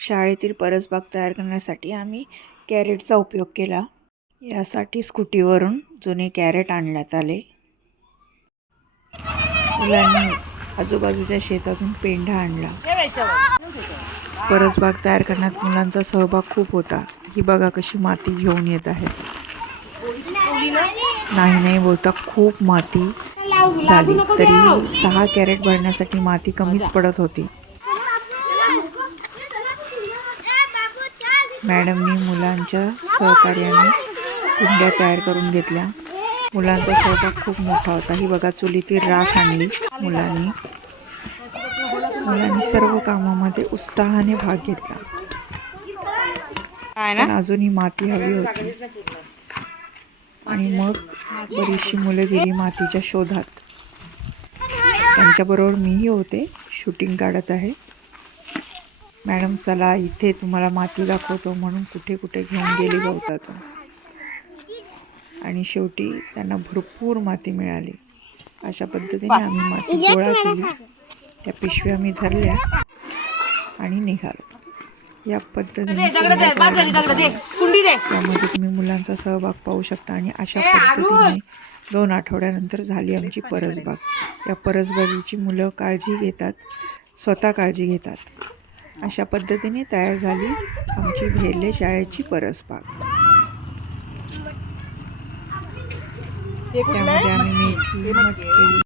शाळेतील परसबाग तयार करण्यासाठी आम्ही कॅरेटचा उपयोग केला. यासाठी स्कूटीवरून जुने कॅरेट आणण्यात आले. मुलांनी आजूबाजूच्या शेतातून पेंढा आणला. परसबाग तयार करण्यात मुलांचा सहभाग खूप होता. ही बघा कशी माती घेऊन येत आहेत. नाही बोलता खूप माती झाली. तरी 6 कॅरेट भरण्यासाठी माती कमीच पडत होती. मॅडमनी मुलांच्या सहकार्याने कुंड्या तयार करून घेतल्या. मुलांचा सहभाग खूप मोठा होता. ही बघा चुलीतील राख आणली मुलांनी सर्व कामामध्ये उत्साहाने भाग घेतला. पण अजूनही माती हवी होती आणि मग बरीचशी मुलं गेली मातीच्या शोधात. त्यांच्याबरोबर मीही होते, शूटिंग काढत आहे. मॅडम चला इथे तुम्हाला माती दाखवतो म्हणून कुठे कुठे घेऊन गेली गवतातून. आणि शेवटी त्यांना भरपूर माती मिळाली. अशा पद्धतीने आम्ही माती गोळा केली. त्या पिशव्या मी धरल्या आणि निघालो. या पद्धतीने त्यामध्ये तुम्ही मुलांचा सहभाग पाहू शकता. आणि अशा पद्धतीने 2 आठवड्यानंतर झाली आमची परसबाग. या परसबागेची मुलं काळजी घेतात, स्वतः काळजी घेतात. अशा पद्धतीने तयार झाली आमची भेले शाळेची परसबाग. त्यामध्ये आम्ही मेथी, मटकी